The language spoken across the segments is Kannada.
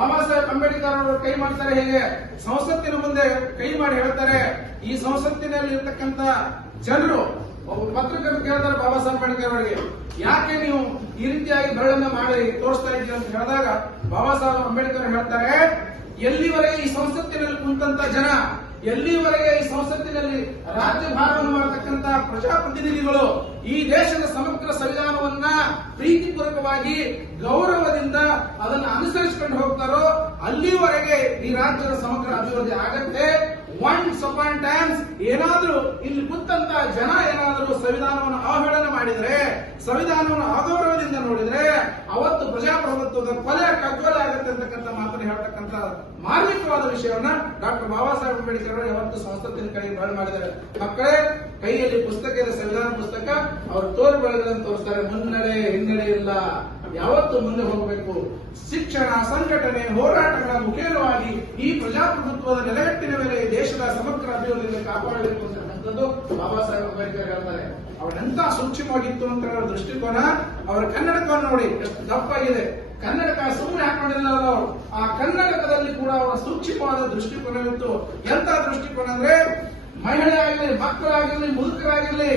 ಬಾಬಾ ಸಾಹೇಬ್ ಅಂಬೇಡ್ಕರ್ ಅವರು ಕೈ ಮಾಡ್ತಾರೆ, ಹೀಗೆ ಸಂಸತ್ತಿನ ಮುಂದೆ ಕೈ ಮಾಡಿ ಹೇಳ್ತಾರೆ. ಈ ಸಂಸತ್ತಿನಲ್ಲಿ ಇರ್ತಕ್ಕಂಥ ಜನರು ಪತ್ರಕರ್ತರು ಕೇಳ್ತಾರೆ ಬಾಬಾ ಸಾಹೇಬ್ ಅಂಬೇಡ್ಕರ್ ಅವರಿಗೆ, ಯಾಕೆ ನೀವು ಈ ರೀತಿಯಾಗಿ ಬೆರಳನ್ನ ಮಾಡಿ ತೋರಿಸ್ತಾ ಇದ್ದೀರಿ ಅಂತ ಹೇಳಿದಾಗ ಬಾಬಾ ಸಾಹೇಬ್ ಅಂಬೇಡ್ಕರ್ ಹೇಳ್ತಾರೆ, ಎಲ್ಲಿವರೆಗೆ ಈ ಸಂಸತ್ತಿನಲ್ಲಿ ಕುಂತಂತ ಜನ, ಎಲ್ಲಿವರೆಗೆ ಈ ಸಂಸತ್ತಿನಲ್ಲಿ ರಾಜ್ಯಭಾರವನ್ನು ಮಾಡತಕ್ಕಂತ ಪ್ರಜಾಪ್ರತಿನಿಧಿಗಳು ಈ ದೇಶದ ಸಮಗ್ರ ಸಂವಿಧಾನವನ್ನ ಪ್ರೀತಿಪೂರ್ವಕವಾಗಿ ಗೌರವದಿಂದ ಅದನ್ನು ಅನುಸರಿಸಿಕೊಂಡು ಹೋಗ್ತಾರೋ ಅಲ್ಲಿವರೆಗೆ ಈ ರಾಜ್ಯದ ಸಮಗ್ರ ಅಭಿವೃದ್ಧಿ ಆಗತ್ತೆ. ಒನ್ಸ್ ಅಪಾನ್ ಟೈಮ್ಸ್ ಏನಾದ್ರೂ ಇಲ್ಲಿ ಕುಂತಂತ ಜನ ಏನಾದರೂ ಸಂವಿಧಾನವನ್ನು ಅವಹೇಳನ ಮಾಡಿದ್ರೆ, ಸಂವಿಧಾನವನ್ನು ಅಗೌರವದಿಂದ ನೋಡಿದ್ರೆ ಅವತ್ತು ಪ್ರಜಾಪ್ರಭುತ್ವದ ಕೊಲೆ ಕಗ್ಗೊಲೆ ಆಗುತ್ತೆ ಅಂತಕ್ಕಂಥ ಮಾತನ್ನು ಹೇಳ್ತಕ್ಕಂಥ ಮಾರ್ಮಿಕವಾದ ವಿಷಯವನ್ನ ಡಾಕ್ಟರ್ ಬಾಬಾ ಸಾಹೇಬ್ ಅಂಬೇಡ್ಕರ್ ಅವರು ಯಾವತ್ತು ಸಂಸತ್ತಿನ ಕೈ ಬರಲು ಮಾಡಿದ್ದಾರೆ. ಮಕ್ಕಳೇ, ಕೈಯಲ್ಲಿ ಪುಸ್ತಕ ಇದೆ, ಸಂವಿಧಾನ ಪುಸ್ತಕ, ಅವರು ತೋರು ಬೆಳೆಗಳನ್ನು ತೋರಿಸ್ತಾರೆ. ಮುನ್ನಡೆ ಹಿನ್ನಡೆ ಇಲ್ಲ, ಯಾವತ್ತು ಮುಂದೆ ಹೋಗಬೇಕು. ಶಿಕ್ಷಣ, ಸಂಘಟನೆ, ಹೋರಾಟಗಳ ಮುಖೇನವಾಗಿ ಈ ಪ್ರಜಾಪ್ರಭುತ್ವದ ನೆಲೆಗಟ್ಟಿನ ಮೇಲೆ ದೇಶದ ಸಮಗ್ರ ಅಭಿವೃದ್ಧಿಯನ್ನು ಕಾಪಾಡಬೇಕು ಅಂತಕ್ಕಂಥದ್ದು ಬಾಬಾ ಸಾಹೇಬ್ ಅಂಬೇಡ್ಕರ್ ಹೇಳ್ತಾರೆ. ಅವರೆಂತ ಸೂಕ್ಷ್ಮವಾಗಿತ್ತು ಅಂತ ಅವರ ದೃಷ್ಟಿಕೋನ. ಅವರ ಕನ್ನಡಕವನ್ನು ನೋಡಿ ಎಷ್ಟು ದಪ್ಪಾಗಿದೆ. ಕನ್ನಡಕ ಸುಮ್ಮನೆ ಹಾಕೊಂಡಿಲ್ಲ ಅವರು, ಆ ಕನ್ನಡಕದಲ್ಲಿ ಕೂಡ ಅವರ ಸೂಕ್ಷ್ಮವಾದ ದೃಷ್ಟಿಕೋನವಿತ್ತು. ಎಂತ ದೃಷ್ಟಿಕೋನ ಅಂದ್ರೆ, ಮಹಿಳೆ ಆಗಲಿ, ಮಕ್ಕಳಾಗಿರಲಿ, ಮುದುಕರಾಗಿರಲಿ,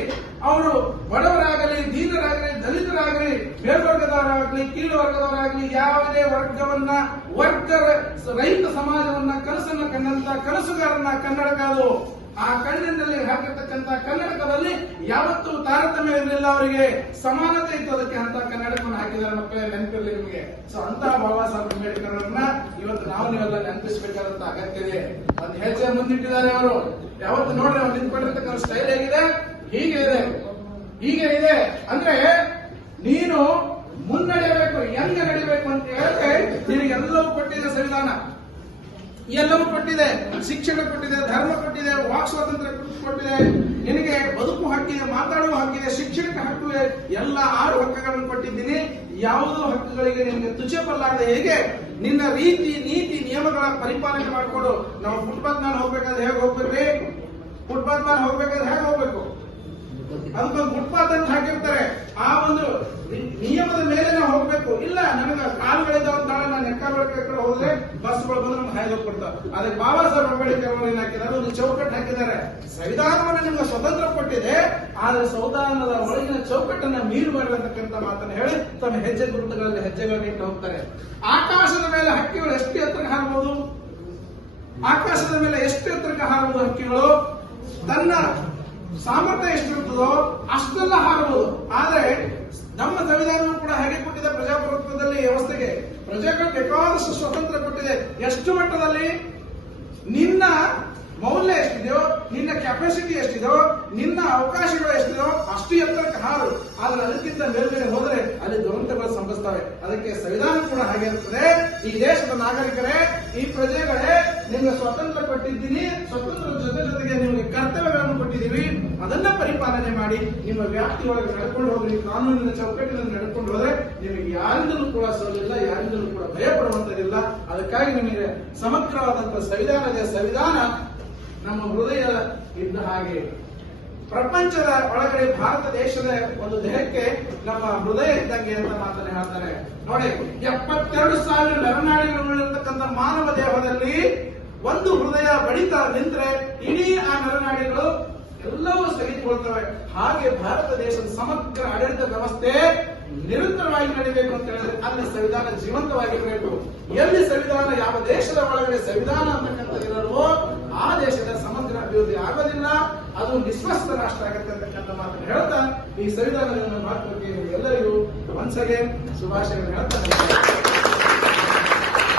ಅವರು ಬಡವರಾಗಲಿ, ದೀನರಾಗಲಿ, ದಲಿತರಾಗಲಿ, ಮೇಲ್ವರ್ಗದವರಾಗಲಿ, ಕೀಳು ವರ್ಗದವರಾಗಲಿ, ಯಾವುದೇ ವರ್ಗ ರೈತ ಸಮಾಜವನ್ನ ಕನಸನ್ನ ಕಂಡಂತ ಕನಸುಗಾರನ ಕನ್ನಡಕ ಅದು. ಆ ಕಣ್ಣಿನಲ್ಲಿ ಹಾಕಿರ್ತಕ್ಕಂಥ ಕನ್ನಡಕದಲ್ಲಿ ಯಾವತ್ತೂ ತಾರತಮ್ಯ ಇರಲಿಲ್ಲ, ಅವರಿಗೆ ಸಮಾನತೆ ಇತ್ತು. ಅದಕ್ಕೆ ಅಂತ ಕನ್ನಡಕವನ್ನು ಹಾಕಿದ್ದಾರೆ. ಮಕ್ಕಳೇ, ನೆನಪಿರಲಿ ನಿಮಗೆ. ಸೊ ಅಂತ ಬಾಬಾ ಸಾಹೇಬ್ ಅಂಬೇಡ್ಕರ್ ಅವರನ್ನ ಇವತ್ತು ನೀವೆಲ್ಲ ನೆನಪಿಸಬೇಕಾದಂತ ಅಗತ್ಯ ಇದೆ. ಒಂದು ಹೆಜ್ಜೆ ಮುಂದಿಟ್ಟಿದ್ದಾರೆ ಅವರು. ಯಾವತ್ತು ನೋಡ್ರಿ ಅವ್ರು ನಿಂತ್ಕೊಂಡಿರ್ತಕ್ಕಂಥ ಸ್ಟೈಲ್ ಹೇಗಿದೆ, ಹೀಗೆ ಇದೆ ಅಂದ್ರೆ ನೀನು ಮುನ್ನಡೆಯಬೇಕು, ಹೆಂಗ ನಡಿಬೇಕು ಅಂತ ಹೇಳಿದ್ರೆ ನಿನಗೆಲ್ಲವೂ ಕೊಟ್ಟಿದೆ ಸಂವಿಧಾನ, ಎಲ್ಲವೂ ಕೊಟ್ಟಿದೆ. ಶಿಕ್ಷಣ ಕೊಟ್ಟಿದೆ, ಧರ್ಮ ಕೊಟ್ಟಿದೆ, ವಾಕ್ ಸ್ವಾತಂತ್ರ್ಯ ಕೊಟ್ಟಿದೆ, ನಿನಗೆ ಬದುಕು ಹಕ್ಕಿದೆ, ಮಾತಾಡುವ ಹಕ್ಕಿದೆ, ಶಿಕ್ಷಣಕ್ಕೆ ಹಕ್ಕಿದೆ, ಎಲ್ಲ 6 ಹಕ್ಕುಗಳನ್ನು ಕೊಟ್ಟಿದ್ದೀನಿ. ಯಾವುದೋ ಹಕ್ಕುಗಳಿಗೆ ನಿನಗೆ ತುಚ್ಛ ಬರಲಾರದೆ ಹೇಗೆ ನಿನ್ನ ರೀತಿ ನೀತಿ ನಿಯಮಗಳ ಪರಿಪಾಲನೆ ಮಾಡಿಕೊಡು. ನಾವು ಫುಟ್ಪಾತ್ ಮೇಲೆ ಹೋಗ್ಬೇಕಾದ್ರೆ ಹೇಗೆ ಹೋಗ್ಬೇಕ್ರಿ? ಫುಟ್ಪಾತ್ ಮೇಲೆ ಹೋಗ್ಬೇಕಾದ್ರೆ ಹೇಗೆ ಹೋಗ್ಬೇಕು? ಅದಕ್ಕೊಂದು ಫುಟ್ಪಾತ್ ಅಂತ ಹಾಕಿರ್ತಾರೆ. ಆ ಒಂದು ನಿಯಮದ ಮೇಲೆ ನಾವು ಹೋಗ್ಬೇಕು. ಇಲ್ಲ ನನಗೆ ಕಾಲುಗಳಿದ್ದಾವ, ನಾನು ಎಕ್ಕಗಳ ಹೋದ್ರೆ ಬಸ್ಗಳು ಬಂದ್ರೆ ನಮ್ಗೆ ಹಾಯ್ದು ಹೋಗ್ಬಿಡ್ತಾವೆ. ಅದಕ್ಕೆ ಬಾಬಾ ಸಾಹೇಬ್ ಅಂಬೇಡ್ಕರ್ ಅವರು ಏನ್ ಹಾಕಿದ್ದಾರೆ, ಒಂದು ಚೌಕಟ್ಟು ಹಾಕಿದ್ದಾರೆ. ಸಂವಿಧಾನವನ್ನು ನಿಮ್ಗೆ ಸ್ವತಂತ್ರ ಕೊಟ್ಟಿದೆ, ಆದ್ರೆ ಸಂವಿಧಾನದ ಒಳಗಿನ ಚೌಕಟ್ಟನ್ನ ಮೀರಬಾರದು ಅಂತಕ್ಕಂಥ ಮಾತನ್ನು ಹೇಳಿ ತಮ್ಮ ಹೆಜ್ಜೆ ಗುರುತುಗಳಲ್ಲಿ ಹೆಜ್ಜೆಗಳನ್ನು ಇಟ್ಟು ಹೋಗ್ತಾರೆ. ಆಕಾಶದ ಮೇಲೆ ಹಕ್ಕಿಗಳು ಎಷ್ಟು ಎತ್ತರಕ್ಕೆ ಹಾರಬಹುದು? ಆಕಾಶದ ಮೇಲೆ ಎಷ್ಟು ಎತ್ತರಕ್ಕೆ ಹಾರಬಹುದು ಹಕ್ಕಿಗಳು? ತನ್ನ ಸಾಮರ್ಥ್ಯ ಎಷ್ಟಿರ್ತದೋ ಅಷ್ಟೆಲ್ಲ ಹಾರಬಹುದು. ಆದ್ರೆ ನಮ್ಮ ಸಂವಿಧಾನವೂ ಕೂಡ ಹೇಗೆ ಕೊಟ್ಟಿದೆ, ಪ್ರಜಾಪ್ರಭುತ್ವದಲ್ಲಿ ವ್ಯವಸ್ಥೆಗೆ ಪ್ರಜೆಗಳು ಬೇಕಾದಷ್ಟು ಸ್ವತಂತ್ರ ಕೊಟ್ಟಿದೆ. ಎಷ್ಟು ಮಟ್ಟದಲ್ಲಿ? ನಿನ್ನ ಮೌಲ್ಯ ಎಷ್ಟಿದೆಯೋ, ನಿನ್ನ ಕೆಪಾಸಿಟಿ ಎಷ್ಟಿದೆಯೋ, ನಿನ್ನ ಅವಕಾಶಗಳು ಎಷ್ಟಿದೆಯೋ ಅಷ್ಟು ಎತ್ತರಕ್ಕೆ ಹಾರು. ಆದ್ರೆ ಅದಕ್ಕಿಂತ ಮೇಲ್ಗಡೆ ಹೋದ್ರೆ ಅಲ್ಲಿ ದುರಂತಗಳು ಸಂಭವಿಸ್ತವೆ. ಅದಕ್ಕೆ ಸಂವಿಧಾನ ಕೂಡ ಹಾಗೆ ಇರ್ತದೆ. ಈ ದೇಶದ ನಾಗರಿಕರೇ, ಈ ಪ್ರಜೆಗಳೇ, ನಿಮ್ಗೆ ಸ್ವಾತಂತ್ರ್ಯ ಕೊಟ್ಟಿದ್ದೀನಿ, ಸ್ವತಂತ್ರ ಜೊತೆಗೆ ನಿಮಗೆ ಕರ್ತವ್ಯಗಳನ್ನು ಕೊಟ್ಟಿದ್ದೀವಿ. ಅದನ್ನ ಪರಿಪಾಲನೆ ಮಾಡಿ ನಿಮ್ಮ ವ್ಯಾಪ್ತಿ ಒಳಗೆ ನಡ್ಕೊಂಡು ಹೋಗ್ರಿ, ಕಾನೂನಿನ ಚೌಕಟ್ಟಿನಲ್ಲಿ ನಡ್ಕೊಂಡು ಹೋದ್ರೆ ನಿಮಗೆ ಯಾರಿಂದಲೂ ಕೂಡ ಸೋಲಿಲ್ಲ, ಯಾರಿಂದಲೂ ಕೂಡ ಭಯ ಪಡುವಂತದಿಲ್ಲ. ಅದಕ್ಕಾಗಿ ನಿಮಗೆ ಸಮಗ್ರವಾದಂತಹ ಸಂವಿಧಾನ ನಮ್ಮ ಹೃದಯ ಇದ್ದ ಹಾಗೆ. ಪ್ರಪಂಚದ ಒಳಗಡೆ ಭಾರತ ದೇಶದ ಒಂದು ದೇಹಕ್ಕೆ ನಮ್ಮ ಹೃದಯ ಇದ್ದಂಗೆ ಅಂತ ಮಾತನ್ನ ಹೇಳ್ತಾರೆ. ನೋಡಿ, 72,000 ನರನಾಡಿಗಳಿರ್ತಕ್ಕಂಥ ಮಾನವ ದೇಹದಲ್ಲಿ ಒಂದು ಹೃದಯ ಬಡಿತ ನಿಂತ್ರೆ ಇಡೀ ಆ ನರನಾಡಿಗಳು ಎಲ್ಲವೂ ಸ್ಥಗಿತಗೊಳ್ತವೆ. ಹಾಗೆ ಭಾರತ ದೇಶದ ಸಮಗ್ರ ಆಡಳಿತ ವ್ಯವಸ್ಥೆ ನಿರಂತರವಾಗಿ ನಡೀಬೇಕು ಅಂತ ಹೇಳಿದ್ರೆ ಅಲ್ಲಿ ಸಂವಿಧಾನ ಜೀವಂತವಾಗಿರಬೇಕು. ಎಲ್ಲಿ ಸಂವಿಧಾನ, ಯಾವ ದೇಶದ ಒಳಗಡೆ ಸಂವಿಧಾನ ಅಂತಕ್ಕಂಥದ್ದಿರೋ ಆ ದೇಶದ ಸಮಗ್ರ ಅಭಿವೃದ್ಧಿ ಆಗೋದಿಲ್ಲ, ಅದು ನಿಸ್ವಸ್ಥ ರಾಷ್ಟ್ರ ಆಗುತ್ತೆ ಅಂತಕ್ಕಂಥ ಮಾತನ್ನು ಹೇಳ್ತಾ ಈ ಸಂವಿಧಾನದ ಮಹತ್ವಕ್ಕೆ ಎಲ್ಲರಿಗೂ ಒಂದ್ಸಗೆ ಶುಭಾಶಯಗಳು ಹೇಳ್ತಾರೆ.